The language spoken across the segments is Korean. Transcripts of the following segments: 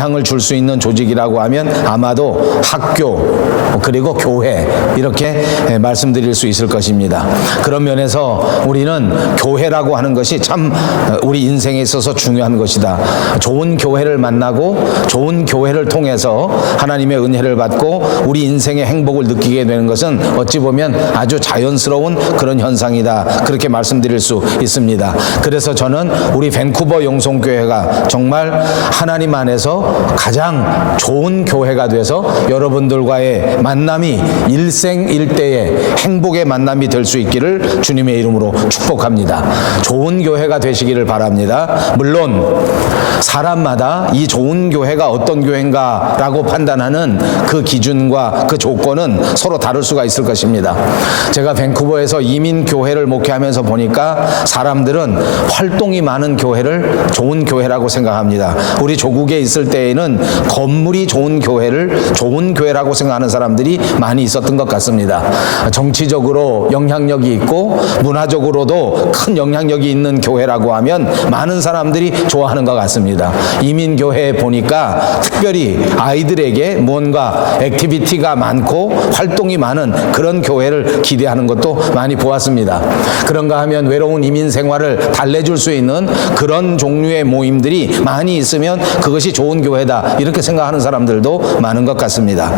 영향을 줄 수 있는 조직이라고 하면 아마도 학교 그리고 교회 이렇게 말씀드릴 수 있을 것입니다. 그런 면에서 우리는 교회라고 하는 것이 참 우리 인생에 있어서 중요한 것이다. 좋은 교회를 만나고 좋은 교회를 통해서 하나님의 은혜를 받고 우리 인생의 행복을 느끼게 되는 것은 어찌 보면 아주 자연스러운 그런 현상이다. 그렇게 말씀드릴 수 있습니다. 그래서 저는 우리 밴쿠버 영성교회가 정말 하나님 안에서 가장 좋은 교회가 돼서 여러분들과의 만남이 일생일대의 행복의 만남이 될 수 있기를 주님의 이름으로 축복합니다. 좋은 교회가 되시기를 바랍니다. 물론 사람마다 이 좋은 교회가 어떤 교회인가 라고 판단하는 그 기준과 그 조건은 서로 다를 수가 있을 것입니다. 제가 밴쿠버에서 이민교회를 목회하면서 보니까 사람들은 활동이 많은 교회를 좋은 교회라고 생각합니다. 우리 조국에 있을 때에는 건물이 좋은 교회를 좋은 교회라고 생각하는 사람들이 많이 있었던 것 같습니다. 정치적으로 영향력이 있고 문화적으로도 큰 영향력이 있는 교회라고 하면 많은 사람들이 좋아하는 것 같습니다. 이민교회에 보니까 특별히 아이들에게 뭔가 액티비티가 많고 활동이 많은 그런 교회를 기대하는 것도 많이 보았습니다. 그런가 하면 외로운 이민 생활을 달래줄 수 있는 그런 종류의 모임들이 많이 있으면 그것이 좋은 교회다 이렇게 생각하는 사람들도 많은 것 같습니다.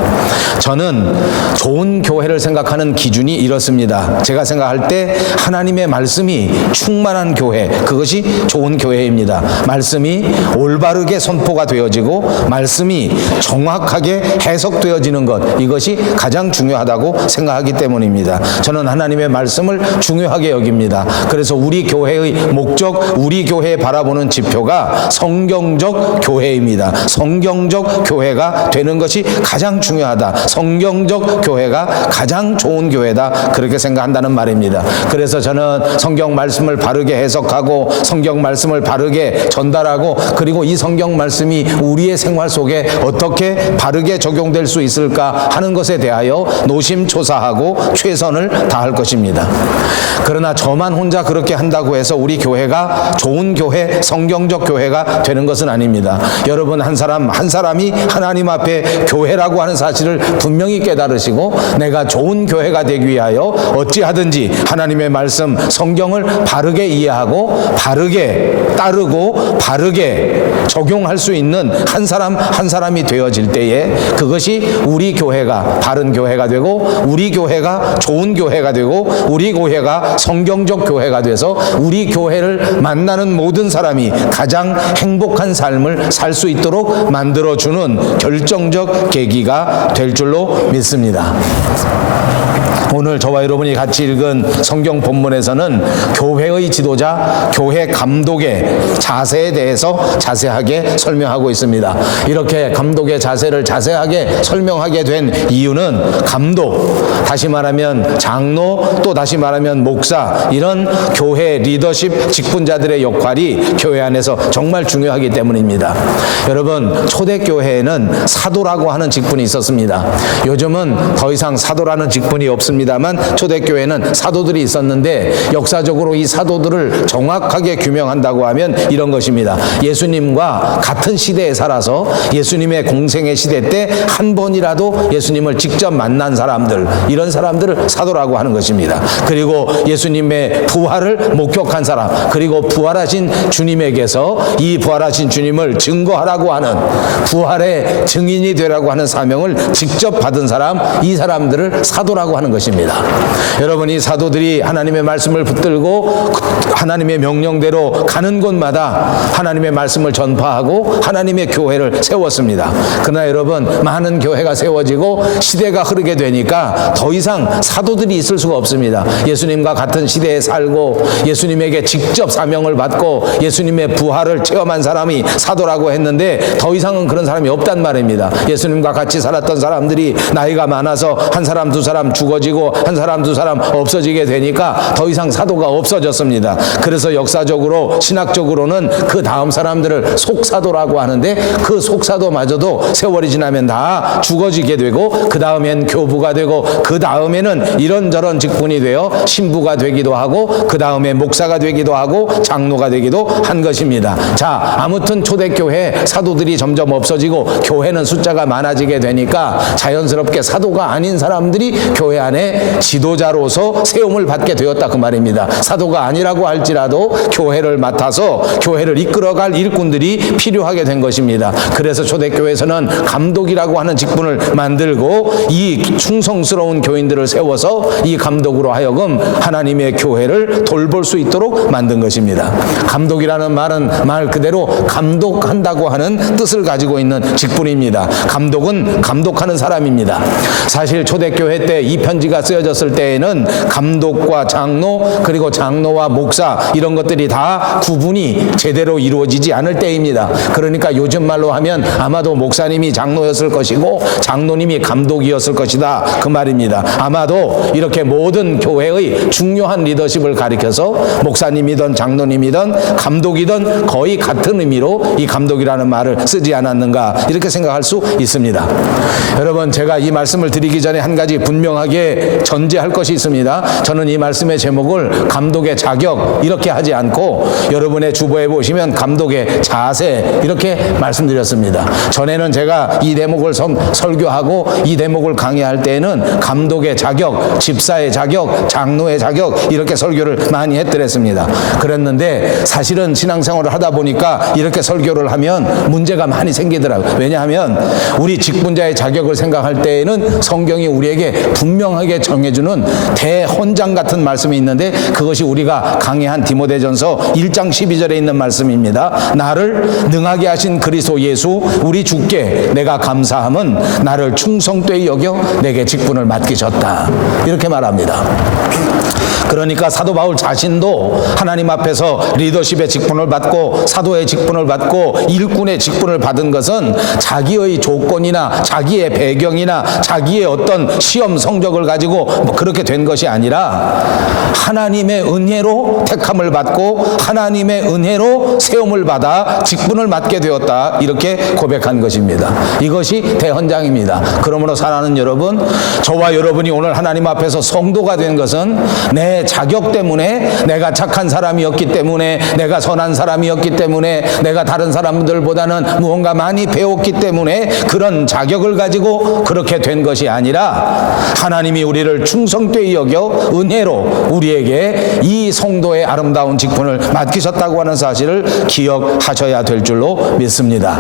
저는 좋은 교회를 생각하는 기준이 이렇습니다. 제가 생각할 때 하나님의 말씀이 충만한 교회, 그것이 좋은 교회입니다. 말씀이 올바르게 선포가 되어지고 말씀이 정확하게 해석되어지는 것, 이것이 가장 중요하다고 생각하기 때문입니다. 저는 하나님의 말씀을 중요하게 여깁니다. 그래서 우리 교회의 목적, 우리 교회에 바라보는 지표가 성경적 교회입니다. 성경적 교회가 되는 것이 가장 중요하다. 성경적 교회가 가장 좋은 교회다. 그렇게 생각한다는 말입니다. 그래서 저는 성경 말씀을 바르게 해석하고 성경 말씀을 바르게 전달하고 그리고 이 성경 말씀이 우리의 생활 속에 어떻게 바르게 적용될 수 있을까 하는 것에 대하여 노심초사하고 최선을 다할 것입니다. 그러나 저만 혼자 그렇게 한다고 해서 우리 교회가 좋은 교회, 성경적 교회가 되는 것은 아닙니다. 여러분 한 사람 한 사람이 하나님 앞에 교회라고 하는 사실을 분명히 깨달으시고 내가 좋은 교회가 되기 위하여 어찌하든지 하나님의 말씀, 성경을 바르게 이해하고 바르게 따르고 바르게 적용할 수 있는 한 사람 한 사람이 되어질 때에 그것이 우리 교회가 바른 교회가 되고 우리 교회가 좋은 교회가 되고 우리 교회가 성경적 교회가 돼서 우리 교회를 만나는 모든 사람이 가장 행복한 삶을 살 수 있도록 만들어주는 결정적 계기가 될 줄로 믿습니다. 오늘 저와 여러분이 같이 읽은 성경 본문에서는 교회의 지도자, 교회 감독의 자세에 대해서 자세하게 설명하고 있습니다. 이렇게 감독의 자세를 자세하게 설명하게 된 이유는 감독, 다시 말하면 장로, 또 다시 말하면 목사, 이런 교회 리더십 직분자들의 역할이 교회 안에서 정말 중요하기 때문입니다. 여러분, 초대교회에는 사도라고 하는 직분이 있었습니다. 요즘은 더 이상 사도라는 직분이 없습니다만 초대교회는 사도들이 있었는데 역사적으로 이 사도들을 정확하게 규명한다고 하면 이런 것입니다. 예수님과 같은 시대에 살아서 예수님의 공생의 시대 때 한 번이라도 예수님을 직접 만난 사람들, 이런 사람들을 사도라고 하는 것입니다. 그리고 예수님의 부활을 목격한 사람, 그리고 부활하신 주님에게서 이 부활하신 주님을 증거하라고 하는, 부활의 증인이 되라고 하는 사명을 직접 받은 사람, 이 사람들을 사도라고 하는 것입니다. 여러분, 이 사도들이 하나님의 말씀을 붙들고 하나님의 명령대로 가는 곳마다 하나님의 말씀을 전파하고 하나님의 교회를 세웠습니다. 그러나 여러분, 많은 교회가 세워지고 시대가 흐르게 되니까 더 이상 사도들이 있을 수가 없습니다. 예수님과 같은 시대에 살고 예수님에게 직접 사명을 받고 예수님의 부활을 체험한 사람이 사도라고 했는데 더 이상은 그런 사람이 없단 말입니다. 예수님과 같이 살았던 사람들이 나이가 많아서 한 사람 두 사람 죽어지고 없어지고 한 사람 두 사람 없어지게 되니까 더 이상 사도가 없어졌습니다. 그래서 역사적으로 신학적으로는 그 다음 사람들을 속사도라고 하는데 그 속사도마저도 세월이 지나면 다 죽어지게 되고 그 다음엔 교부가 되고 그 다음에는 이런저런 직분이 되어 신부가 되기도 하고 그 다음에 목사가 되기도 하고 장로가 되기도 한 것입니다. 자, 아무튼 초대교회 사도들이 점점 없어지고 교회는 숫자가 많아지게 되니까 자연스럽게 사도가 아닌 사람들이 교회 안에 지도자로서 세움을 받게 되었다 그 말입니다. 사도가 아니라고 할지라도 교회를 맡아서 교회를 이끌어갈 일꾼들이 필요하게 된 것입니다. 그래서 초대교회에서는 감독이라고 하는 직분을 만들고 이 충성스러운 교인들을 세워서 이 감독으로 하여금 하나님의 교회를 돌볼 수 있도록 만든 것입니다. 감독이라는 말은 말 그대로 감독한다고 하는 뜻을 가지고 있는 직분입니다. 감독은 감독하는 사람입니다. 사실 초대교회 때 이 편지가 쓰여졌을 때에는 감독과 장로 그리고 장로와 목사 이런 것들이 다 구분이 제대로 이루어지지 않을 때입니다. 그러니까 요즘 말로 하면 아마도 목사님이 장로였을 것이고 장로님이 감독이었을 것이다 그 말입니다. 아마도 이렇게 모든 교회의 중요한 리더십을 가리켜서 목사님이든 장로님이든 감독이든 거의 같은 의미로 이 감독이라는 말을 쓰지 않았는가 이렇게 생각할 수 있습니다. 여러분, 제가 이 말씀을 드리기 전에 한 가지 분명하게 전제할 것이 있습니다. 저는 이 말씀의 제목을 감독의 자격 이렇게 하지 않고 여러분의 주보에 보시면 감독의 자세 이렇게 말씀드렸습니다. 전에는 제가 이 대목을 설교하고 이 대목을 강의할 때에는 감독의 자격, 집사의 자격, 장로의 자격 이렇게 설교를 많이 했더랬습니다. 그랬는데 사실은 신앙생활을 하다 보니까 이렇게 설교를 하면 문제가 많이 생기더라고요. 왜냐하면 우리 직분자의 자격을 생각할 때에는 성경이 우리에게 분명하게 정해주는 대헌장 같은 말씀이 있는데 그것이 우리가 강의한 디모데전서 1장 12절에 있는 말씀입니다. 나를 능하게 하신 그리스도 예수 우리 주께 내가 감사함은 나를 충성되이 여겨 내게 직분을 맡기셨다 이렇게 말합니다. 그러니까 사도 바울 자신도 하나님 앞에서 리더십의 직분을 받고 사도의 직분을 받고 일꾼의 직분을 받은 것은 자기의 조건이나 자기의 배경이나 자기의 어떤 시험 성적을 가지고 뭐 그렇게 된 것이 아니라 하나님의 은혜로 택함을 받고 하나님의 은혜로 세움을 받아 직분을 맡게 되었다 이렇게 고백한 것입니다. 이것이 대헌장입니다. 그러므로 사랑하는 여러분, 저와 여러분이 오늘 하나님 앞에서 성도가 된 것은 내 자격 때문에 내가 착한 사람이었기 때문에 내가 선한 사람이었기 때문에 내가 다른 사람들보다는 무언가 많이 배웠기 때문에 그런 자격을 가지고 그렇게 된 것이 아니라 하나님이 우리를 충성되이 여겨 은혜로 우리에게 이 성도의 아름다운 직분을 맡기셨다고 하는 사실을 기억하셔야 될 줄로 믿습니다.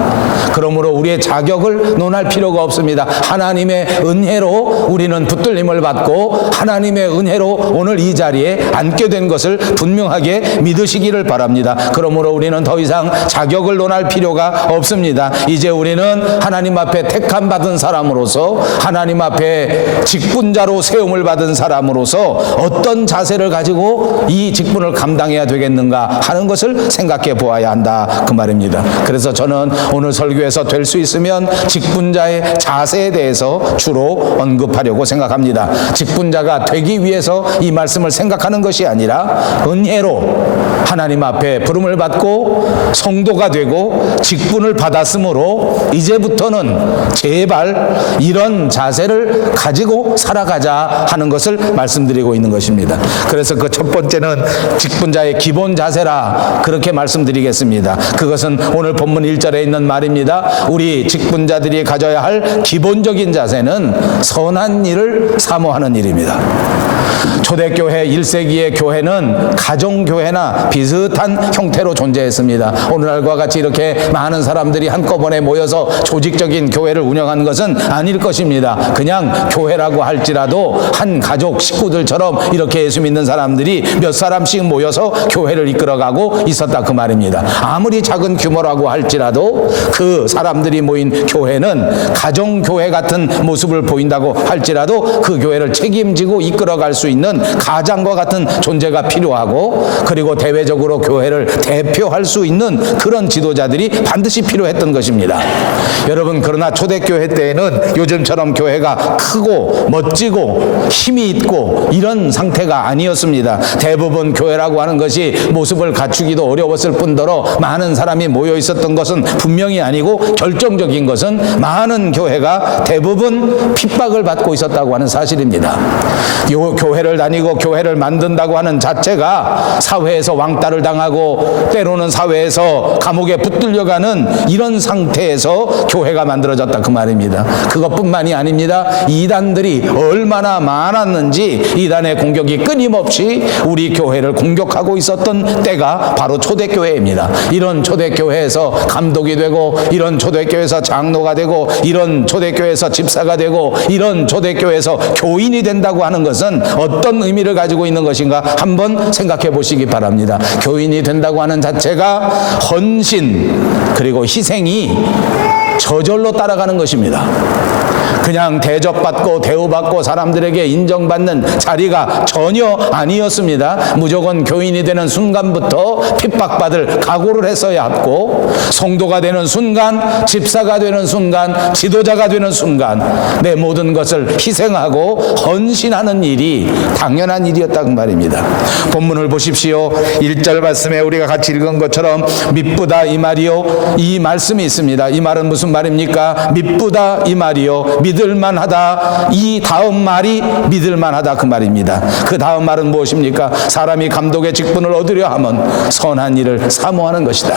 그러므로 우리의 자격을 논할 필요가 없습니다. 하나님의 은혜로 우리는 붙들림을 받고 하나님의 은혜로 오늘 이 자리에 앉게 된 것을 분명하게 믿으시기를 바랍니다. 그러므로 우리는 더 이상 자격을 논할 필요가 없습니다. 이제 우리는 하나님 앞에 택함 받은 사람으로서 하나님 앞에 직분자로 세움을 받은 사람으로서 어떤 자세를 가지고 이 직분을 감당해야 되겠는가 하는 것을 생각해 보아야 한다 그 말입니다. 그래서 저는 오늘 설교에서 될 수 있으면 직분자의 자세에 대해서 주로 언급하려고 생각합니다. 직분자가 되기 위해서 이 말씀을 생각하는 것이 아니라 은혜로 하나님 앞에 부름을 받고 성도가 되고 직분을 받았으므로 이제부터는 제발 이런 자세를 가지고 살아가자 하는 것을 말씀드리고 있는 것입니다. 그래서 그 첫 번째는 직분자의 기본 자세라 그렇게 말씀드리겠습니다. 그것은 오늘 본문 1절에 있는 말입니다. 우리 직분자들이 가져야 할 기본적인 자세는 선한 일을 사모하는 일입니다. 초대교회 1세기의 교회는 가정교회나 비슷한 형태로 존재했습니다. 오늘날과 같이 이렇게 많은 사람들이 한꺼번에 모여서 조직적인 교회를 운영하는 것은 아닐 것입니다. 그냥 교회라고 할지라도 한 가족 식구들처럼 이렇게 예수 믿는 사람들이 몇 사람씩 모여서 교회를 이끌어가고 있었다 그 말입니다. 아무리 작은 규모라고 할지라도 그 사람들이 모인 교회는 가정교회 같은 모습을 보인다고 할지라도 그 교회를 책임지고 이끌어갈 수 있는 가장과 같은 존재가 필요하고 그리고 대외적으로 교회를 대표할 수 있는 그런 지도자들이 반드시 필요했던 것입니다. 여러분, 그러나 초대교회 때에는 요즘처럼 교회가 크고 멋지고 강하고 힘이 있고 이런 상태가 아니었습니다. 대부분 교회라고 하는 것이 모습을 갖추기도 어려웠을 뿐더러 많은 사람이 모여 있었던 것은 분명히 아니고, 결정적인 것은 많은 교회가 대부분 핍박을 받고 있었다고 하는 사실입니다. 교회를 다니고 교회를 만든다고 하는 자체가 사회에서 왕따를 당하고 때로는 사회에서 감옥에 붙들려가는 이런 상태에서 교회가 만들어졌다 그 말입니다. 그것뿐만이 아닙니다. 이단들이 얼마나 많았는지 이단의 공격이 끊임없이 우리 교회를 공격하고 있었던 때가 바로 초대교회입니다. 이런 초대교회에서 감독이 되고, 이런 초대교회에서 장로가 되고, 이런 초대교회에서 집사가 되고, 이런 초대교회에서 교인이 된다고 하는 것은 어떤 의미를 가지고 있는 것인가 한번 생각해 보시기 바랍니다. 교인이 된다고 하는 자체가 헌신 그리고 희생이 저절로 따라가는 것입니다. 그냥 대접받고 대우받고 사람들에게 인정받는 자리가 전혀 아니었습니다. 무조건 교인이 되는 순간부터 핍박받을 각오를 했어야 했고, 성도가 되는 순간, 집사가 되는 순간, 지도자가 되는 순간 내 모든 것을 희생하고 헌신하는 일이 당연한 일이었다고 말입니다. 본문을 보십시오. 1절 말씀에 우리가 같이 읽은 것처럼 미쁘다 이 말이요, 이 말씀이 있습니다. 이 말은 무슨 말입니까? 미쁘다 이 말이요, 믿을만하다. 이 다음 말이 믿을만하다 그 말입니다. 그 다음 말은 무엇입니까? 사람이 감독의 직분을 얻으려 하면 선한 일을 사모하는 것이다.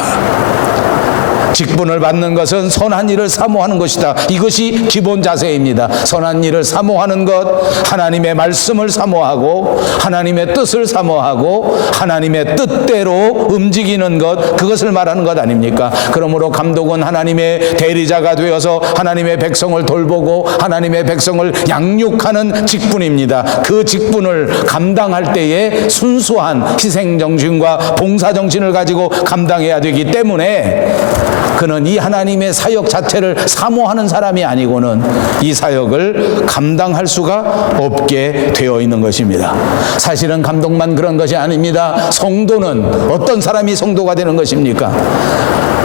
직분을 받는 것은 선한 일을 사모하는 것이다. 이것이 기본 자세입니다. 선한 일을 사모하는 것, 하나님의 말씀을 사모하고 하나님의 뜻을 사모하고 하나님의 뜻대로 움직이는 것, 그것을 말하는 것 아닙니까? 그러므로 감독은 하나님의 대리자가 되어서 하나님의 백성을 돌보고 하나님의 백성을 양육하는 직분입니다. 그 직분을 감당할 때에 순수한 희생정신과 봉사정신을 가지고 감당해야 되기 때문에 그는 이 하나님의 사역 자체를 사모하는 사람이 아니고는 이 사역을 감당할 수가 없게 되어 있는 것입니다. 사실은 감독만 그런 것이 아닙니다. 성도는 어떤 사람이 성도가 되는 것입니까?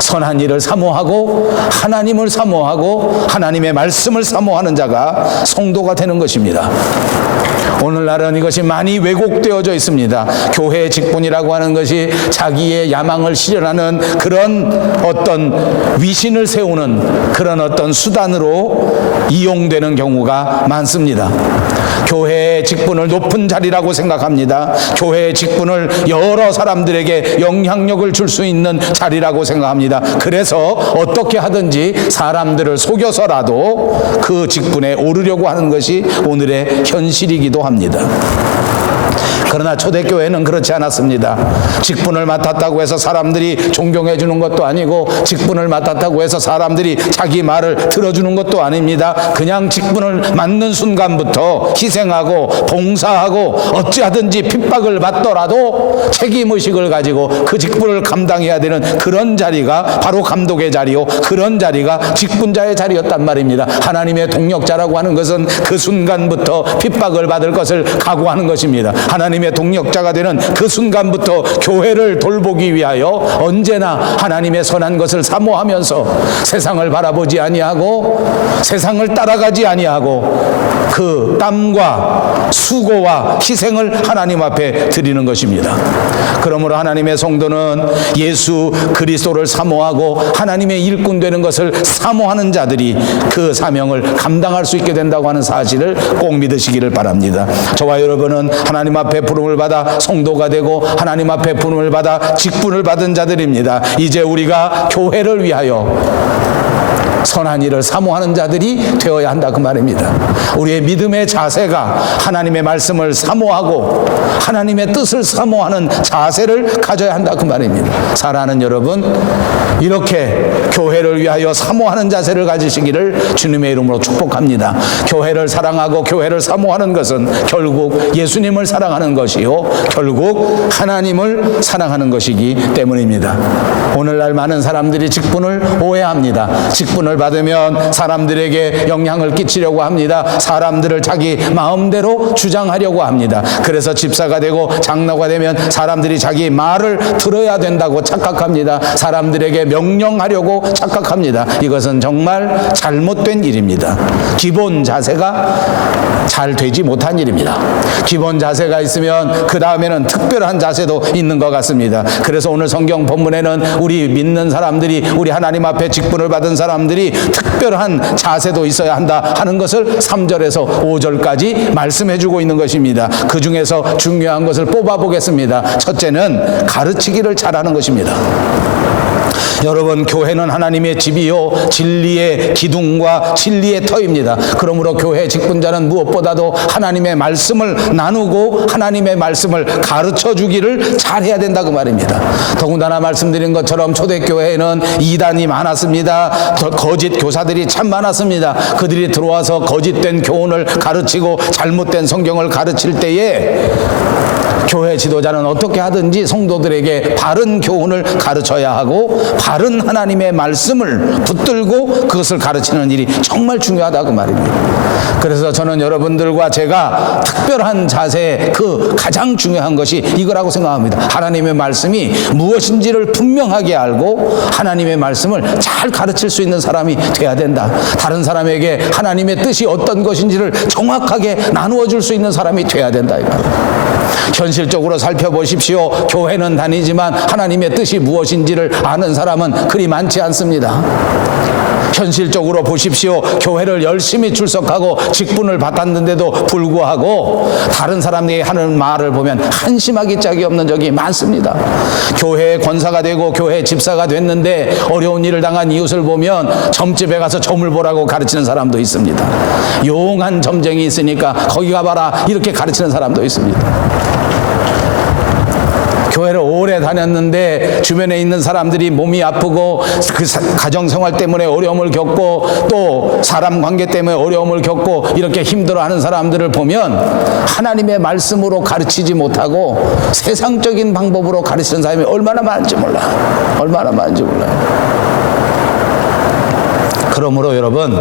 선한 일을 사모하고 하나님을 사모하고 하나님의 말씀을 사모하는 자가 성도가 되는 것입니다. 오늘날은 이것이 많이 왜곡되어져 있습니다. 교회의 직분이라고 하는 것이 자기의 야망을 실현하는 그런 어떤 위신을 세우는 그런 어떤 수단으로 이용되는 경우가 많습니다. 교회의 직분을 높은 자리라고 생각합니다. 교회의 직분을 여러 사람들에게 영향력을 줄 수 있는 자리라고 생각합니다. 그래서 어떻게 하든지 사람들을 속여서라도 그 직분에 오르려고 하는 것이 오늘의 현실이기도 합니다. 그러나 초대교회는 그렇지 않았습니다. 직분을 맡았다고 해서 사람들이 존경해 주는 것도 아니고, 직분을 맡았다고 해서 사람들이 자기 말을 들어주는 것도 아닙니다. 그냥 직분을 맡는 순간부터 희생하고 봉사하고 어찌하든지 핍박을 받더라도 책임의식을 가지고 그 직분을 감당해야 되는 그런 자리가 바로 감독의 자리요, 그런 자리가 직분자의 자리였단 말입니다. 하나님의 동력자라고 하는 것은 그 순간부터 핍박을 받을 것을 각오하는 것입니다. 하나님의 동력자가 되는 그 순간부터 교회를 돌보기 위하여 언제나 하나님의 선한 것을 사모하면서 세상을 바라보지 아니하고 세상을 따라가지 아니하고 그 땀과 수고와 희생을 하나님 앞에 드리는 것입니다. 그러므로 하나님의 성도는 예수 그리스도를 사모하고 하나님의 일꾼 되는 것을 사모하는 자들이 그 사명을 감당할 수 있게 된다고 하는 사실을 꼭 믿으시기를 바랍니다. 저와 여러분은 하나님 앞에 부름을 받아 성도가 되고 하나님 앞에 부름을 받아 직분을 받은 자들입니다. 이제 우리가 교회를 위하여 선한 일을 사모하는 자들이 되어야 한다 그 말입니다. 우리의 믿음의 자세가 하나님의 말씀을 사모하고 하나님의 뜻을 사모하는 자세를 가져야 한다 그 말입니다. 사랑하는 여러분, 이렇게 교회를 위하여 사모하는 자세를 가지시기를 주님의 이름으로 축복합니다. 교회를 사랑하고 교회를 사모하는 것은 결국 예수님을 사랑하는 것이요, 결국 하나님을 사랑하는 것이기 때문입니다. 오늘날 많은 사람들이 직분을 오해합니다. 직분을 받으면 사람들에게 영향을 끼치려고 합니다. 사람들을 자기 마음대로 주장하려고 합니다. 그래서 집사가 되고 장로가 되면 사람들이 자기 말을 들어야 된다고 착각합니다. 사람들에게 명령하려고 착각합니다. 이것은 정말 잘못된 일입니다. 기본 자세가 잘 되지 못한 일입니다. 기본 자세가 있으면 그 다음에는 특별한 자세도 있는 것 같습니다. 그래서 오늘 성경 본문에는 우리 믿는 사람들이, 우리 하나님 앞에 직분을 받은 사람들이 특별한 자세도 있어야 한다 하는 것을 3절에서 5절까지 말씀해 주고 있는 것입니다. 그 중에서 중요한 것을 뽑아 보겠습니다. 첫째는 가르치기를 잘하는 것입니다. 여러분, 교회는 하나님의 집이요 진리의 기둥과 진리의 터입니다. 그러므로 교회 직분자는 무엇보다도 하나님의 말씀을 나누고 하나님의 말씀을 가르쳐 주기를 잘해야 된다 그 말입니다. 더군다나 말씀드린 것처럼 초대교회에는 이단이 많았습니다. 거짓 교사들이 참 많았습니다. 그들이 들어와서 거짓된 교훈을 가르치고 잘못된 성경을 가르칠 때에 교회 지도자는 어떻게 하든지 성도들에게 바른 교훈을 가르쳐야 하고 바른 하나님의 말씀을 붙들고 그것을 가르치는 일이 정말 중요하다 그 말입니다. 그래서 저는 여러분들과 제가 특별한 자세의 그 가장 중요한 것이 이거라고 생각합니다. 하나님의 말씀이 무엇인지를 분명하게 알고 하나님의 말씀을 잘 가르칠 수 있는 사람이 돼야 된다. 다른 사람에게 하나님의 뜻이 어떤 것인지를 정확하게 나누어 줄 수 있는 사람이 돼야 된다 이 말입니다. 현실적으로 살펴보십시오. 교회는 다니지만 하나님의 뜻이 무엇인지를 아는 사람은 그리 많지 않습니다. 현실적으로 보십시오. 교회를 열심히 출석하고 직분을 받았는데도 불구하고 다른 사람들이 하는 말을 보면 한심하기 짝이 없는 적이 많습니다. 교회의 권사가 되고 교회 집사가 됐는데 어려운 일을 당한 이웃을 보면 점집에 가서 점을 보라고 가르치는 사람도 있습니다. 용한 점쟁이 있으니까 거기 가봐라 이렇게 가르치는 사람도 있습니다. 교회를 오래 다녔는데 주변에 있는 사람들이 몸이 아프고 그 가정생활 때문에 어려움을 겪고 또 사람 관계 때문에 어려움을 겪고 이렇게 힘들어하는 사람들을 보면 하나님의 말씀으로 가르치지 못하고 세상적인 방법으로 가르치는 사람이 얼마나 많은지 몰라요. 얼마나 많은지 몰라요. 그러므로 여러분,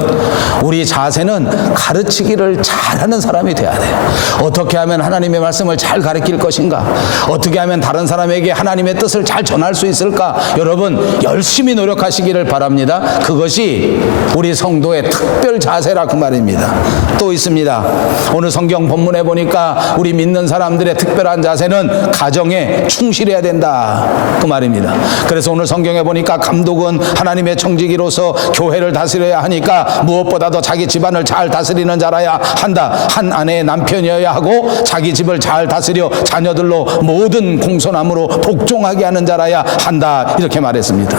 우리 자세는 가르치기를 잘하는 사람이 돼야 돼요. 어떻게 하면 하나님의 말씀을 잘 가르칠 것인가? 어떻게 하면 다른 사람에게 하나님의 뜻을 잘 전할 수 있을까? 여러분, 열심히 노력하시기를 바랍니다. 그것이 우리 성도의 특별 자세라 그 말입니다. 또 있습니다. 오늘 성경 본문에 보니까 우리 믿는 사람들의 특별한 자세는 가정에 충실해야 된다 그 말입니다. 그래서 오늘 성경에 보니까 감독은 하나님의 청지기로서 교회를 다스려야 하니까 무엇보다도 자기 집안을 잘 다스리는 자라야 한다. 한 아내의 남편이어야 하고 자기 집을 잘 다스려 자녀들로 모든 공손함으로 복종하게 하는 자라야 한다. 이렇게 말했습니다.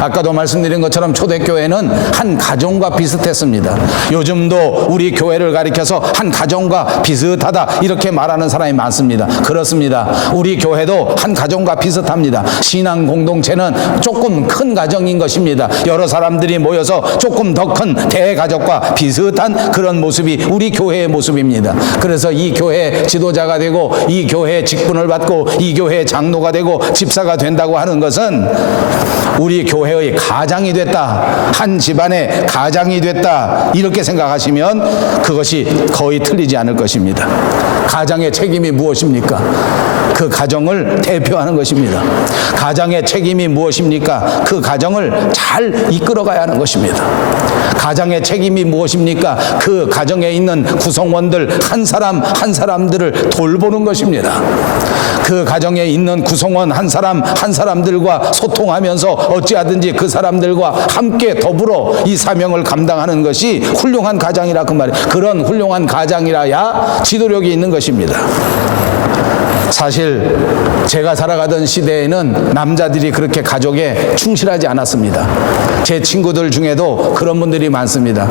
아까도 말씀드린 것처럼 초대교회는 한 가정과 비슷했습니다. 요즘도 우리 교회를 가리켜서 한 가정과 비슷하다 이렇게 말하는 사람이 많습니다. 그렇습니다. 우리 교회도 한 가정과 비슷합니다. 신앙 공동체는 조금 큰 가정인 것입니다. 여러 사람들이 모여서 조금 더 큰 대가족과 비슷한 그런 모습이 우리 교회의 모습입니다. 그래서 이 교회 지도자가 되고 이 교회의 직분을 받고 이 교회의 장로가 되고 집사가 된다고 하는 것은 우리 교회의 가장이 됐다, 한 집안의 가장이 됐다 이렇게 생각하시면 그것이 거의 틀리지 않을 것입니다. 가장의 책임이 무엇입니까? 그 가정을 대표하는 것입니다. 가장의 책임이 무엇입니까? 그 가정을 잘 이끌어가야 하는 것입니다. 가장의 책임이 무엇입니까? 그 가정에 있는 구성원들 한 사람 한 사람들을 돌보는 것입니다. 그 가정에 있는 구성원 한 사람 한 사람들과 소통하면서 어찌하든지 그 사람들과 함께 더불어 이 사명을 감당하는 것이 훌륭한 가장이라 그 말이에요. 그런 훌륭한 가장이라야 지도력이 있는 것입니다. 사실 제가 살아가던 시대에는 남자들이 그렇게 가족에 충실하지 않았습니다. 제 친구들 중에도 그런 분들이 많습니다.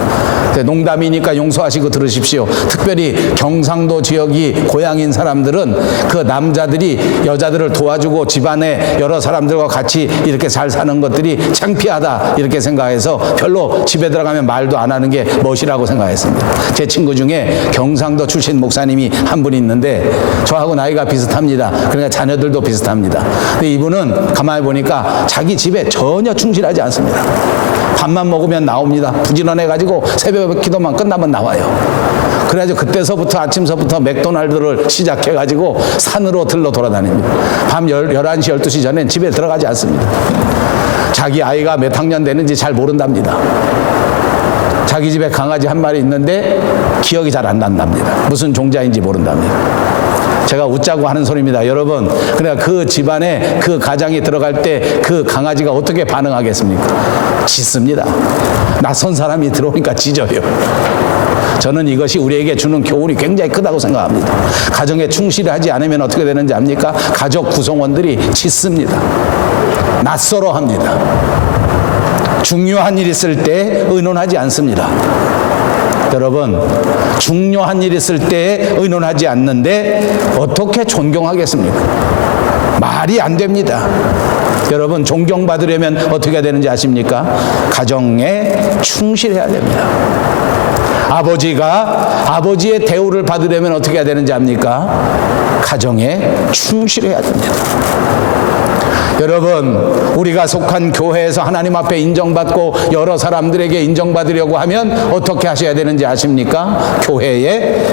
농담이니까 용서하시고 들으십시오. 특별히 경상도 지역이 고향인 사람들은 그 남자들이 여자들을 도와주고 집안에 여러 사람들과 같이 이렇게 잘 사는 것들이 창피하다 이렇게 생각해서 별로 집에 들어가면 말도 안 하는 게 멋이라고 생각했습니다. 제 친구 중에 경상도 출신 목사님이 한 분 있는데 저하고 나이가 비슷합니다. 그러니까 자녀들도 비슷합니다. 근데 이분은 가만히 보니까 자기 집에 전혀 충실하지 않습니다. 밥만 먹으면 나옵니다. 부지런해가지고 새벽 기도만 끝나면 나와요. 그래가지고 그때서부터 아침서부터 맥도날드를 시작해가지고 산으로 들러 돌아다닙니다. 밤 11시 12시 전엔 집에 들어가지 않습니다. 자기 아이가 몇 학년 되는지 잘 모른답니다. 자기 집에 강아지 한 마리 있는데 기억이 잘 안 난답니다. 무슨 종자인지 모른답니다. 제가 웃자고 하는 소리입니다. 여러분, 그러니까 그 집안에 그 가장이 들어갈 때 그 강아지가 어떻게 반응하겠습니까? 짖습니다. 낯선 사람이 들어오니까 짖어요. 저는 이것이 우리에게 주는 교훈이 굉장히 크다고 생각합니다. 가정에 충실하지 않으면 어떻게 되는지 압니까? 가족 구성원들이 짖습니다. 낯설어 합니다. 중요한 일 있을 때 의논하지 않습니다. 여러분, 중요한 일 있을 때 의논하지 않는데 어떻게 존경하겠습니까? 말이 안 됩니다. 여러분, 존경받으려면 어떻게 해야 되는지 아십니까? 가정에 충실해야 됩니다. 아버지가 아버지의 대우를 받으려면 어떻게 해야 되는지 압니까? 가정에 충실해야 됩니다. 여러분, 우리가 속한 교회에서 하나님 앞에 인정받고 여러 사람들에게 인정받으려고 하면 어떻게 하셔야 되는지 아십니까? 교회에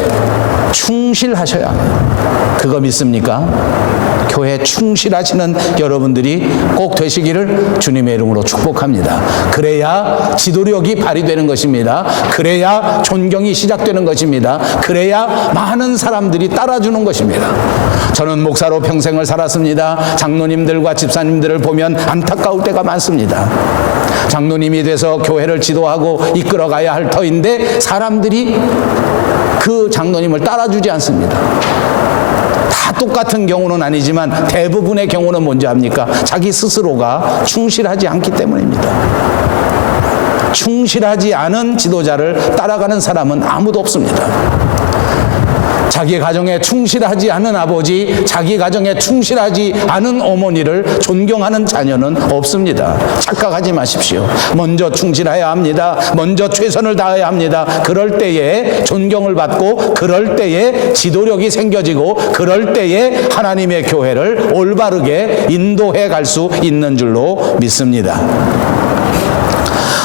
충실하셔야 합니다. 그거 믿습니까? 교회에 충실하시는 여러분들이 꼭 되시기를 주님의 이름으로 축복합니다. 그래야 지도력이 발휘되는 것입니다. 그래야 존경이 시작되는 것입니다. 그래야 많은 사람들이 따라주는 것입니다. 저는 목사로 평생을 살았습니다. 장로님들과 집사님들을 보면 안타까울 때가 많습니다. 장로님이 돼서 교회를 지도하고 이끌어가야 할 터인데 사람들이 그 장로님을 따라주지 않습니다. 다 똑같은 경우는 아니지만 대부분의 경우는 뭔지 압니까? 자기 스스로가 충실하지 않기 때문입니다. 충실하지 않은 지도자를 따라가는 사람은 아무도 없습니다. 자기 가정에 충실하지 않은 아버지, 자기 가정에 충실하지 않은 어머니를 존경하는 자녀는 없습니다. 착각하지 마십시오. 먼저 충실해야 합니다. 먼저 최선을 다해야 합니다. 그럴 때에 존경을 받고, 그럴 때에 지도력이 생겨지고, 그럴 때에 하나님의 교회를 올바르게 인도해 갈 수 있는 줄로 믿습니다.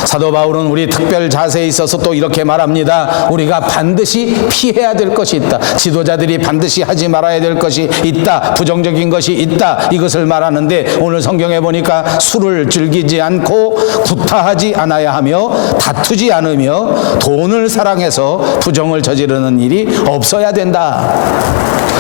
사도 바울은 우리 특별 자세에 있어서 또 이렇게 말합니다. 우리가 반드시 피해야 될 것이 있다. 지도자들이 반드시 하지 말아야 될 것이 있다. 부정적인 것이 있다. 이것을 말하는데 오늘 성경에 보니까 술을 즐기지 않고 구타하지 않아야 하며 다투지 않으며 돈을 사랑해서 부정을 저지르는 일이 없어야 된다.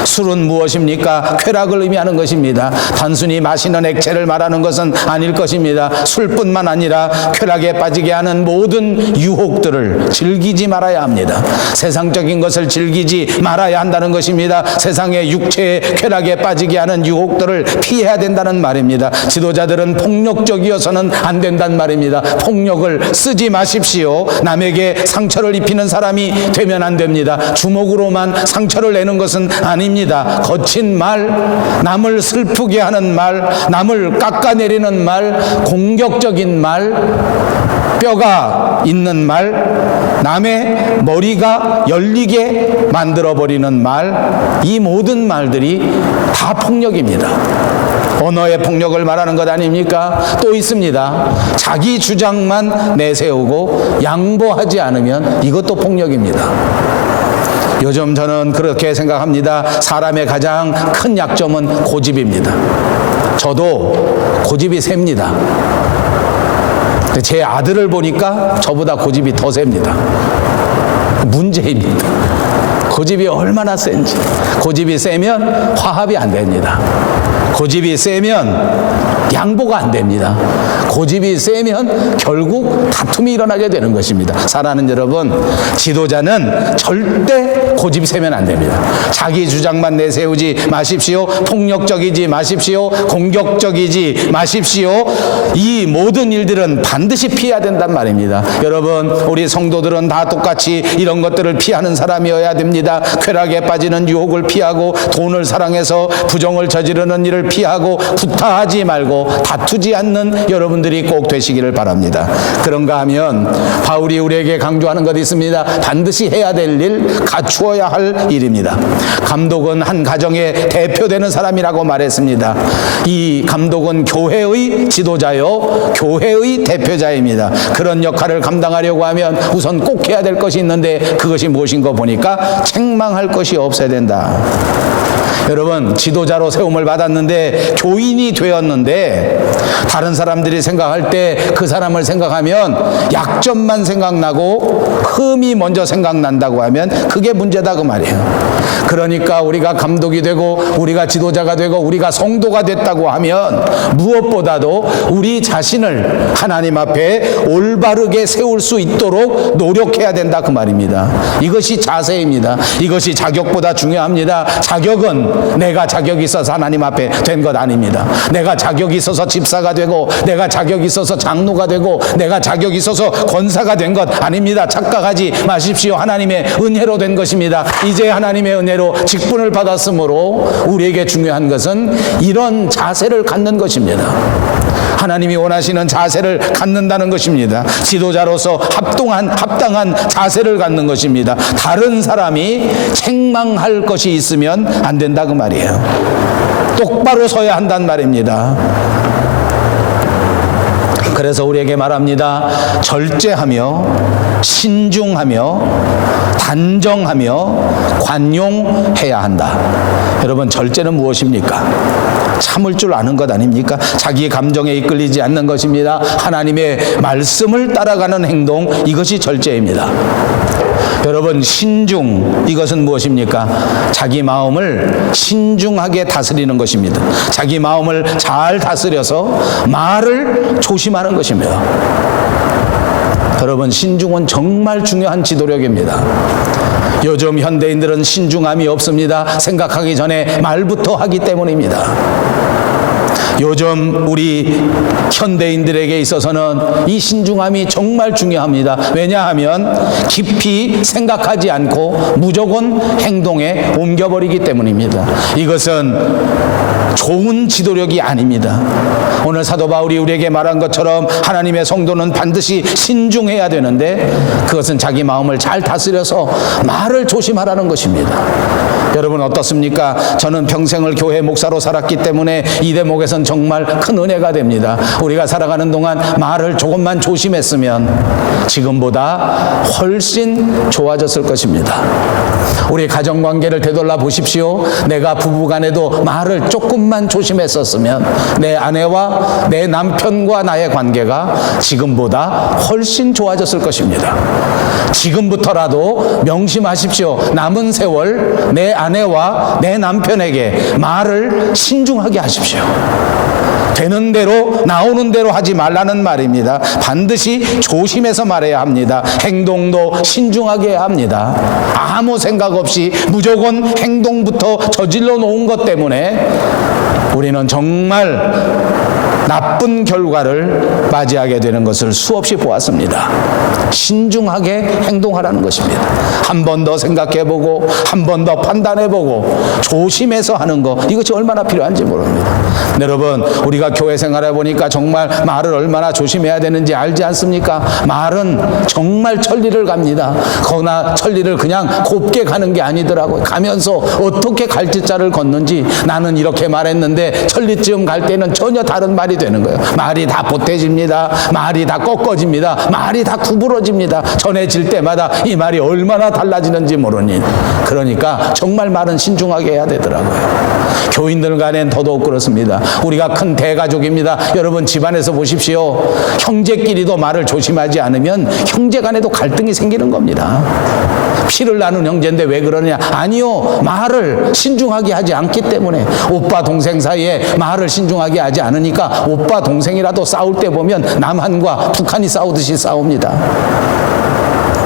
술은 무엇입니까? 쾌락을 의미하는 것입니다. 단순히 마시는 액체를 말하는 것은 아닐 것입니다. 술뿐만 아니라 쾌락에 빠지게 하는 모든 유혹들을 즐기지 말아야 합니다. 세상적인 것을 즐기지 말아야 한다는 것입니다. 세상의 육체의 쾌락에 빠지게 하는 유혹들을 피해야 된다는 말입니다. 지도자들은 폭력적이어서는 안 된다는 말입니다. 폭력을 쓰지 마십시오. 남에게 상처를 입히는 사람이 되면 안 됩니다. 주먹으로만 상처를 내는 것은 아닙니다. 거친 말, 남을 슬프게 하는 말, 남을 깎아내리는 말, 공격적인 말, 뼈가 있는 말, 남의 머리가 열리게 만들어버리는 말, 이 모든 말들이 다 폭력입니다. 언어의 폭력을 말하는 것 아닙니까? 또 있습니다. 자기 주장만 내세우고 양보하지 않으면 이것도 폭력입니다. 요즘 저는 그렇게 생각합니다. 사람의 가장 큰 약점은 고집입니다. 저도 고집이 셉니다. 근데 제 아들을 보니까 저보다 고집이 더 셉니다. 문제입니다. 고집이 얼마나 센지. 고집이 세면 화합이 안 됩니다. 고집이 세면 양보가 안 됩니다. 고집이 세면 결국 다툼이 일어나게 되는 것입니다. 사랑하는 여러분, 지도자는 절대 고집이 세면 안 됩니다. 자기 주장만 내세우지 마십시오. 폭력적이지 마십시오. 공격적이지 마십시오. 이 모든 일들은 반드시 피해야 된단 말입니다. 여러분, 우리 성도들은 다 똑같이 이런 것들을 피하는 사람이어야 됩니다. 쾌락에 빠지는 유혹을 피하고, 돈을 사랑해서 부정을 저지르는 일을 피하고, 구타하지 말고 다투지 않는 여러분들이 꼭 되시기를 바랍니다. 그런가 하면 바울이 우리에게 강조하는 것이 있습니다. 반드시 해야 될 일, 갖추어야 할 일입니다. 감독은 한 가정의 대표되는 사람이라고 말했습니다. 이 감독은 교회의 지도자요, 교회의 대표자입니다. 그런 역할을 감당하려고 하면 우선 꼭 해야 될 것이 있는데 그것이 무엇인가 보니까 책망할 것이 없어야 된다. 여러분, 지도자로 세움을 받았는데 교인이 되었는데 다른 사람들이 생각할 때 그 사람을 생각하면 약점만 생각나고 흠이 먼저 생각난다고 하면 그게 문제다 그 말이에요. 그러니까 우리가 감독이 되고 우리가 지도자가 되고 우리가 성도가 됐다고 하면 무엇보다도 우리 자신을 하나님 앞에 올바르게 세울 수 있도록 노력해야 된다 그 말입니다. 이것이 자세입니다. 이것이 자격보다 중요합니다. 자격은 내가 자격이 있어서 하나님 앞에 된 것 아닙니다. 내가 자격이 있어서 집사가 되고 내가 자격이 있어서 장로가 되고 내가 자격이 있어서 권사가 된 것 아닙니다. 착각하지 마십시오. 하나님의 은혜로 된 것입니다. 이제 하나님의 은혜로 직분을 받았으므로 우리에게 중요한 것은 이런 자세를 갖는 것입니다. 하나님이 원하시는 자세를 갖는다는 것입니다. 지도자로서 합당한 자세를 갖는 것입니다. 다른 사람이 책망할 것이 있으면 안 된다 그 말이에요. 똑바로 서야 한단 말입니다. 그래서 우리에게 말합니다. 절제하며 신중하며 단정하며 관용해야 한다. 여러분, 절제는 무엇입니까? 참을 줄 아는 것 아닙니까? 자기의 감정에 이끌리지 않는 것입니다. 하나님의 말씀을 따라가는 행동, 이것이 절제입니다. 여러분, 신중, 이것은 무엇입니까? 자기 마음을 신중하게 다스리는 것입니다. 자기 마음을 잘 다스려서 말을 조심하는 것입니다. 여러분, 신중은 정말 중요한 지도력입니다. 요즘 현대인들은 신중함이 없습니다. 생각하기 전에 말부터 하기 때문입니다. 요즘 우리 현대인들에게 있어서는 이 신중함이 정말 중요합니다. 왜냐하면 깊이 생각하지 않고 무조건 행동에 옮겨버리기 때문입니다. 이것은 좋은 지도력이 아닙니다. 오늘 사도 바울이 우리에게 말한 것처럼 하나님의 성도는 반드시 신중해야 되는데 그것은 자기 마음을 잘 다스려서 말을 조심하라는 것입니다. 여러분, 어떻습니까? 저는 평생을 교회 목사로 살았기 때문에 이 대목에선 정말 큰 은혜가 됩니다. 우리가 살아가는 동안 말을 조금만 조심했으면 지금보다 훨씬 좋아졌을 것입니다. 우리 가정관계를 되돌아 보십시오. 내가 부부간에도 말을 조금만 조심했었으면 내 아내와 내 남편과 나의 관계가 지금보다 훨씬 좋아졌을 것입니다. 지금부터라도 명심하십시오. 남은 세월 내 아내와 내 남편에게 말을 신중하게 하십시오. 되는 대로 나오는 대로 하지 말라는 말입니다. 반드시 조심해서 말해야 합니다. 행동도 신중하게 해야 합니다. 아무 생각 없이 무조건 행동부터 저질러 놓은 것 때문에 우리는 정말 나쁜 결과를 맞이하게 되는 것을 수없이 보았습니다. 신중하게 행동하라는 것입니다. 한 번 더 생각해보고 한 번 더 판단해보고 조심해서 하는 것, 이것이 얼마나 필요한지 모릅니다. 여러분, 우리가 교회 생활해 보니까 정말 말을 얼마나 조심해야 되는지 알지 않습니까? 말은 정말 천리를 갑니다. 그러나 천리를 그냥 곱게 가는 게 아니더라고요. 가면서 어떻게 갈짓자를 걷는지, 나는 이렇게 말했는데 천리쯤 갈 때는 전혀 다른 말이 되는 거예요. 말이 다 보태집니다. 말이 다 꺾어집니다. 말이 다 구부러집니다. 전해질 때마다 이 말이 얼마나 달라지는지 모르니. 그러니까 정말 말은 신중하게 해야 되더라고요. 교인들 간엔 더더욱 그렇습니다. 우리가 큰 대가족입니다. 여러분, 집안에서 보십시오. 형제끼리도 말을 조심하지 않으면 형제 간에도 갈등이 생기는 겁니다. 피를 나눈 형제인데 왜 그러냐? 아니요, 말을 신중하게 하지 않기 때문에. 오빠 동생 사이에 말을 신중하게 하지 않으니까 오빠 동생이라도 싸울 때 보면 남한과 북한이 싸우듯이 싸웁니다.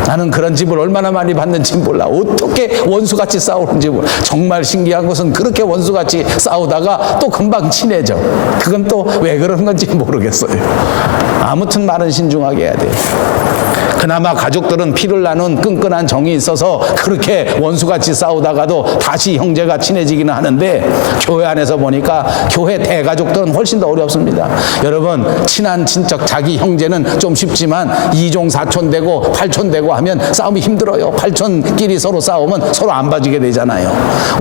나는 그런 집을 얼마나 많이 봤는지 몰라. 어떻게 원수같이 싸우는지 몰라. 정말 신기한 것은 그렇게 원수같이 싸우다가 또 금방 친해져. 그건 또 왜 그런 건지 모르겠어요. 아무튼 말은 신중하게 해야 돼요. 그나마 가족들은 피를 나눈 끈끈한 정이 있어서 그렇게 원수같이 싸우다가도 다시 형제가 친해지기는 하는데, 교회 안에서 보니까 교회 대가족들은 훨씬 더 어렵습니다. 여러분, 친한 친척 자기 형제는 좀 쉽지만 2종 4촌 되고 8촌 되고 하면 싸움이 힘들어요. 8촌끼리 서로 싸우면 서로 안 봐주게 되잖아요.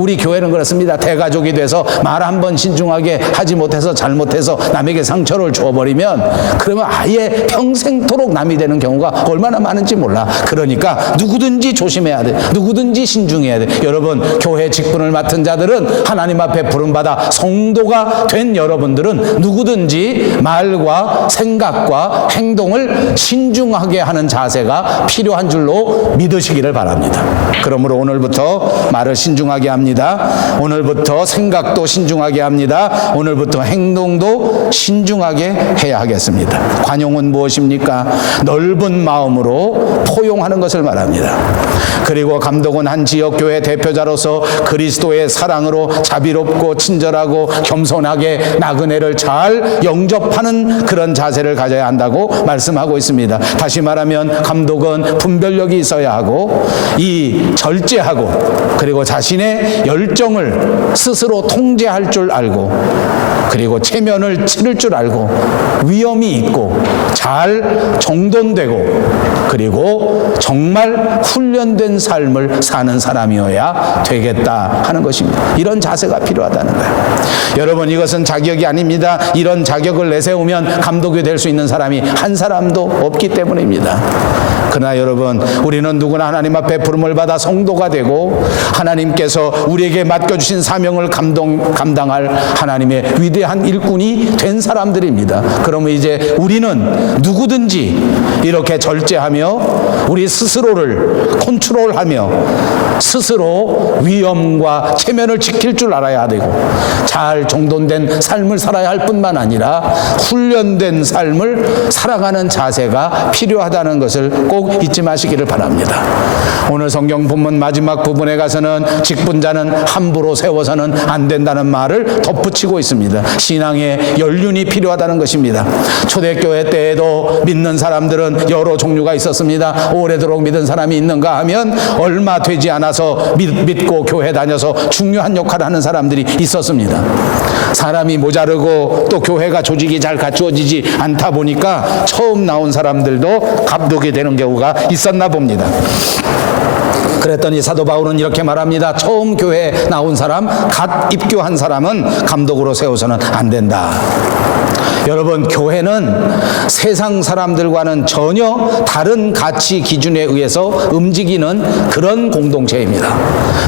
우리 교회는 그렇습니다. 대가족이 돼서 말 한 번 신중하게 하지 못해서 잘못해서 남에게 상처를 줘버리면 그러면 아예 평생토록 남이 되는 경우가 얼마나 얼마나 많은지 몰라. 그러니까 누구든지 조심해야 돼. 누구든지 신중해야 돼. 여러분, 교회 직분을 맡은 자들은 하나님 앞에 부름받아 성도가 된 여러분들은 누구든지 말과 생각과 행동을 신중하게 하는 자세가 필요한 줄로 믿으시기를 바랍니다. 그러므로 오늘부터 말을 신중하게 합니다. 오늘부터 생각도 신중하게 합니다. 오늘부터 행동도 신중하게 해야 하겠습니다. 관용은 무엇입니까? 넓은 마음으로 포용하는 것을 말합니다. 그리고 감독은 한 지역교회 대표자로서 그리스도의 사랑으로 자비롭고 친절하고 겸손하게 나그네를 잘 영접하는 그런 자세를 가져야 한다고 말씀하고 있습니다. 다시 말하면 감독은 분별력이 있어야 하고 이 절제하고 그리고 자신의 열정을 스스로 통제할 줄 알고 그리고 체면을 치를 줄 알고 위엄이 있고 잘 정돈되고 그리고 정말 훈련된 삶을 사는 사람이어야 되겠다 하는 것입니다. 이런 자세가 필요하다는 거예요. 여러분, 이것은 자격이 아닙니다. 이런 자격을 내세우면 감독이 될 수 있는 사람이 한 사람도 없기 때문입니다. 그러나 여러분, 우리는 누구나 하나님 앞에 부름을 받아 성도가 되고 하나님께서 우리에게 맡겨주신 사명을 감당할 하나님의 위대한 일꾼이 된 사람들입니다. 그러면 이제 우리는 누구든지 이렇게 절제하며 우리 스스로를 컨트롤하며 스스로 위엄과 체면을 지킬 줄 알아야 되고 잘 정돈된 삶을 살아야 할 뿐만 아니라 훈련된 삶을 살아가는 자세가 필요하다는 것을 꼭 잊지 마시기를 바랍니다. 오늘 성경 본문 마지막 부분에 가서는 직분자는 함부로 세워서는 안 된다는 말을 덧붙이고 있습니다. 신앙의 연륜이 필요하다는 것입니다. 초대교회 때에도 믿는 사람들은 여러 종류가 있었습니다. 오래도록 믿은 사람이 있는가 하면 얼마 되지 않아서 믿고 교회 다녀서 중요한 역할을 하는 사람들이 있었습니다. 사람이 모자르고 또 교회가 조직이 잘 갖추어지지 않다 보니까 처음 나온 사람들도 감독이 되는 경우가 있었나 봅니다. 그랬더니 사도 바울은 이렇게 말합니다. 처음 교회에 나온 사람, 갓 입교한 사람은 감독으로 세워서는 안 된다. 여러분, 교회는 세상 사람들과는 전혀 다른 가치 기준에 의해서 움직이는 그런 공동체입니다.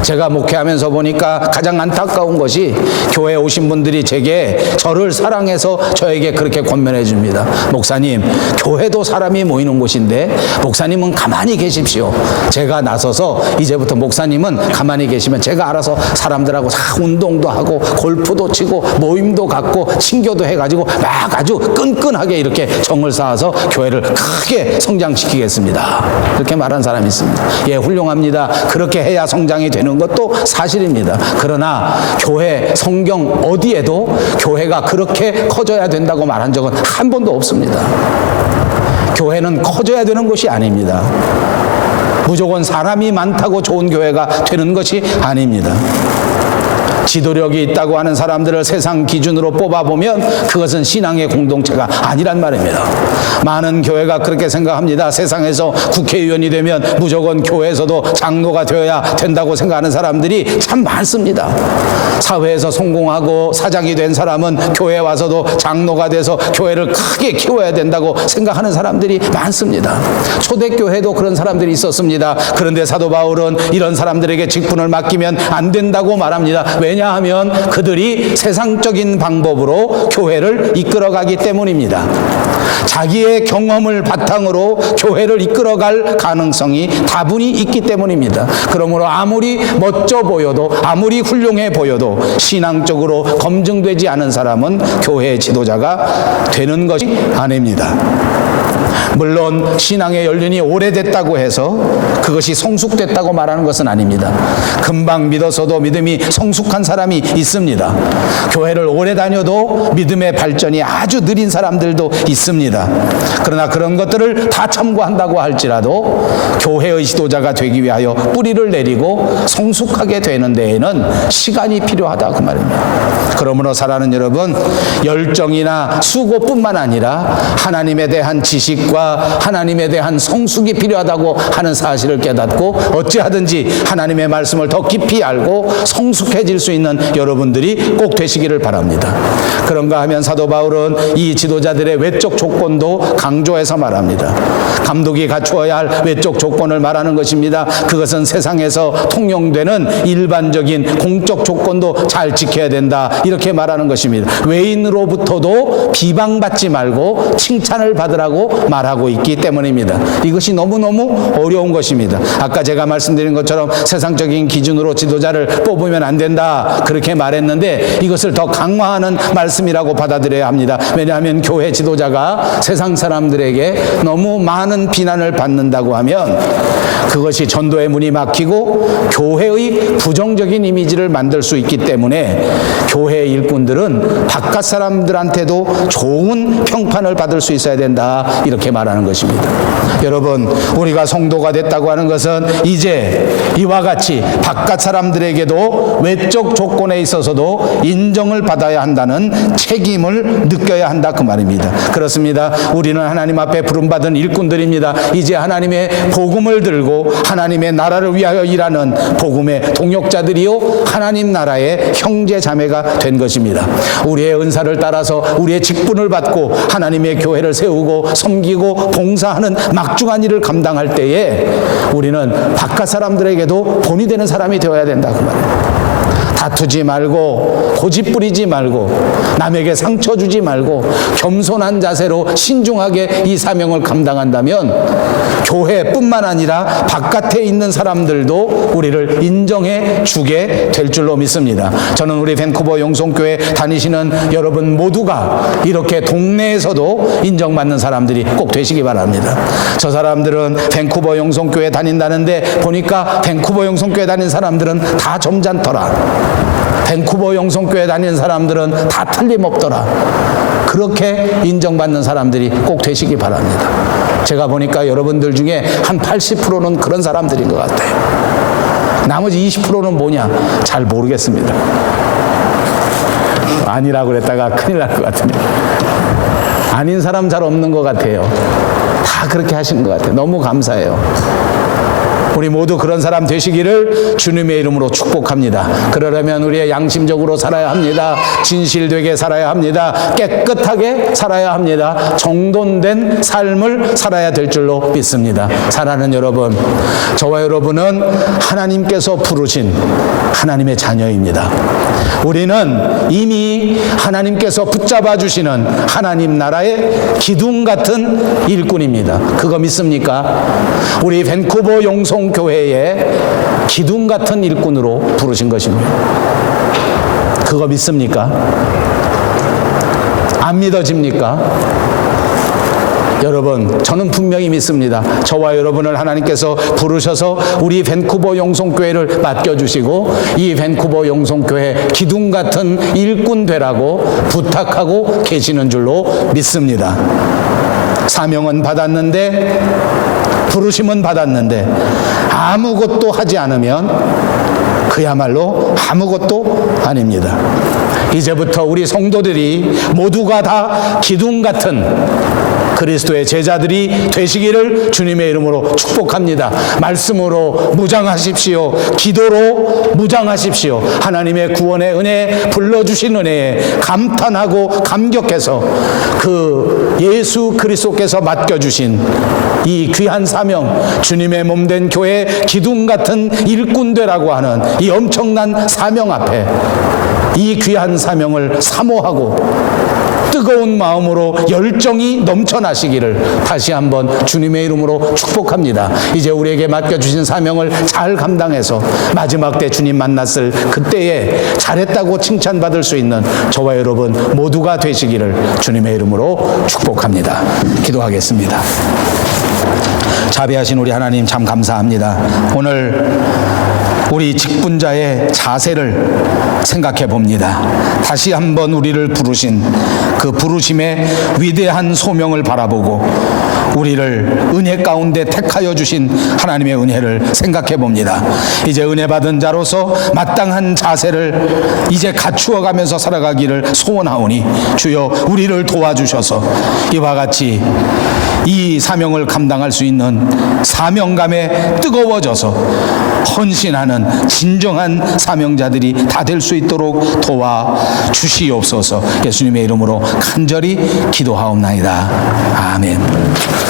제가 목회하면서 보니까 가장 안타까운 것이 교회에 오신 분들이 제게 저를 사랑해서 저에게 그렇게 권면해 줍니다. 목사님, 교회도 사람이 모이는 곳인데 목사님은 가만히 계십시오. 제가 나서서 이제부터 목사님은 가만히 계시면 제가 알아서 사람들하고 운동도 하고 골프도 치고 모임도 갖고 친교도 해가지고 막 아주 끈끈하게 이렇게 정을 쌓아서 교회를 크게 성장시키겠습니다. 그렇게 말한 사람이 있습니다. 예, 훌륭합니다. 그렇게 해야 성장이 되는 것도 사실입니다. 그러나 교회, 성경 어디에도 교회가 그렇게 커져야 된다고 말한 적은 한 번도 없습니다. 교회는 커져야 되는 것이 아닙니다. 무조건 사람이 많다고 좋은 교회가 되는 것이 아닙니다. 지도력이 있다고 하는 사람들을 세상 기준으로 뽑아보면 그것은 신앙의 공동체가 아니란 말입니다. 많은 교회가 그렇게 생각합니다. 세상에서 국회의원이 되면 무조건 교회에서도 장로가 되어야 된다고 생각하는 사람들이 참 많습니다. 사회에서 성공하고 사장이 된 사람은 교회에 와서도 장로가 돼서 교회를 크게 키워야 된다고 생각하는 사람들이 많습니다. 초대교회도 그런 사람들이 있었습니다. 그런데 사도 바울은 이런 사람들에게 직분을 맡기면 안 된다고 말합니다. 왜냐하면 그들이 세상적인 방법으로 교회를 이끌어가기 때문입니다. 자기의 경험을 바탕으로 교회를 이끌어갈 가능성이 다분히 있기 때문입니다. 그러므로 아무리 멋져 보여도 아무리 훌륭해 보여도 신앙적으로 검증되지 않은 사람은 교회의 지도자가 되는 것이 아닙니다. 물론 신앙의 연륜이 오래됐다고 해서 그것이 성숙됐다고 말하는 것은 아닙니다. 금방 믿어서도 믿음이 성숙한 사람이 있습니다. 교회를 오래 다녀도 믿음의 발전이 아주 느린 사람들도 있습니다. 그러나 그런 것들을 다 참고한다고 할지라도 교회의 지도자가 되기 위하여 뿌리를 내리고 성숙하게 되는 데에는 시간이 필요하다 그 말입니다. 그러므로 사랑하는 여러분, 열정이나 수고뿐만 아니라 하나님에 대한 지식과 우리가 하나님에 대한 성숙이 필요하다고 하는 사실을 깨닫고 어찌하든지 하나님의 말씀을 더 깊이 알고 성숙해질 수 있는 여러분들이 꼭 되시기를 바랍니다. 그런가 하면 사도 바울은 이 지도자들의 외적 조건도 강조해서 말합니다. 감독이 갖추어야 할 외적 조건을 말하는 것입니다. 그것은 세상에서 통용되는 일반적인 공적 조건도 잘 지켜야 된다, 이렇게 말하는 것입니다. 외인으로부터도 비방받지 말고 칭찬을 받으라고 말하고 있기 때문입니다. 이것이 너무너무 어려운 것입니다. 아까 제가 말씀드린 것처럼 세상적인 기준으로 지도자를 뽑으면 안 된다, 그렇게 말했는데 이것을 더 강화하는 말씀이라고 받아들여야 합니다. 왜냐하면 교회 지도자가 세상 사람들에게 너무 많은 비난을 받는다고 하면 그것이 전도의 문이 막히고 교회의 부정적인 이미지를 만들 수 있기 때문에 교회 일꾼들은 바깥 사람들한테도 좋은 평판을 받을 수 있어야 된다, 이렇게 말하는 것입니다. 여러분, 우리가 성도가 됐다고 하는 것은 이제 이와 같이 바깥 사람들에게도 외적 조건에 있어서도 인정을 받아야 한다는 책임을 느껴야 한다, 그 말입니다. 그렇습니다. 우리는 하나님 앞에 부름받은 일꾼들입니다. 이제 하나님의 복음을 들고 하나님의 나라를 위하여 일하는 복음의 동역자들이요 하나님 나라의 형제 자매가 된 것입니다. 우리의 은사를 따라서 우리의 직분을 받고 하나님의 교회를 세우고 섬기고 봉사하는 막중한 일을 감당할 때에 우리는 바깥 사람들에게도 본이 되는 사람이 되어야 된다, 그 말입니다. 다투지 말고 고집 부리지 말고 남에게 상처 주지 말고 겸손한 자세로 신중하게 이 사명을 감당한다면 교회뿐만 아니라 바깥에 있는 사람들도 우리를 인정해 주게 될 줄로 믿습니다. 저는 우리 밴쿠버 영성교회 다니시는 여러분 모두가 이렇게 동네에서도 인정받는 사람들이 꼭 되시기 바랍니다. 저 사람들은 밴쿠버 영성교회 다닌다는데 보니까 밴쿠버 영성교회 다니는 사람들은 다 점잖더라, 밴쿠버 영성교회 다니는 사람들은 다 틀림없더라, 그렇게 인정받는 사람들이 꼭 되시기 바랍니다. 제가 보니까 여러분들 중에 한 80%는 그런 사람들인 것 같아요. 나머지 20%는 뭐냐 잘 모르겠습니다. 아니라고 그랬다가 큰일 날 것 같은데, 아닌 사람 잘 없는 것 같아요. 다 그렇게 하시는 것 같아요. 너무 감사해요. 우리 모두 그런 사람 되시기를 주님의 이름으로 축복합니다. 그러려면 우리의 양심적으로 살아야 합니다. 진실되게 살아야 합니다. 깨끗하게 살아야 합니다. 정돈된 삶을 살아야 될 줄로 믿습니다. 사랑하는 여러분, 저와 여러분은 하나님께서 부르신 하나님의 자녀입니다. 우리는 이미 하나님께서 붙잡아 주시는 하나님 나라의 기둥 같은 일꾼입니다. 그거 믿습니까? 우리 밴쿠버 영성교회의 기둥 같은 일꾼으로 부르신 것입니다. 그거 믿습니까? 안 믿어집니까? 여러분, 저는 분명히 믿습니다. 저와 여러분을 하나님께서 부르셔서 우리 밴쿠버 영성교회를 맡겨주시고 이 밴쿠버 영성교회 기둥 같은 일꾼 되라고 부탁하고 계시는 줄로 믿습니다. 사명은 받았는데, 부르심은 받았는데 아무것도 하지 않으면 그야말로 아무것도 아닙니다. 이제부터 우리 성도들이 모두가 다 기둥 같은 그리스도의 제자들이 되시기를 주님의 이름으로 축복합니다. 말씀으로 무장하십시오. 기도로 무장하십시오. 하나님의 구원의 은혜, 불러주신 은혜에 감탄하고 감격해서 그 예수 그리스도께서 맡겨주신 이 귀한 사명, 주님의 몸된 교회 기둥 같은 일꾼 되라고 하는 이 엄청난 사명 앞에 이 귀한 사명을 사모하고 뜨거운 마음으로 열정이 넘쳐나시기를 다시 한번 주님의 이름으로 축복합니다. 이제 우리에게 맡겨주신 사명을 잘 감당해서 마지막 때 주님 만났을 그때에 잘했다고 칭찬받을 수 있는 저와 여러분 모두가 되시기를 주님의 이름으로 축복합니다. 기도하겠습니다. 자비하신 우리 하나님 참 감사합니다. 오늘 우리 직분자의 자세를 생각해 봅니다. 다시 한번 우리를 부르신 그 부르심의 위대한 소명을 바라보고 우리를 은혜 가운데 택하여 주신 하나님의 은혜를 생각해 봅니다. 이제 은혜 받은 자로서 마땅한 자세를 이제 갖추어 가면서 살아가기를 소원하오니 주여 우리를 도와주셔서 이와 같이 이 사명을 감당할 수 있는 사명감에 뜨거워져서 헌신하는 진정한 사명자들이 다 될 수 있도록 도와 주시옵소서. 예수님의 이름으로 간절히 기도하옵나이다. 아멘.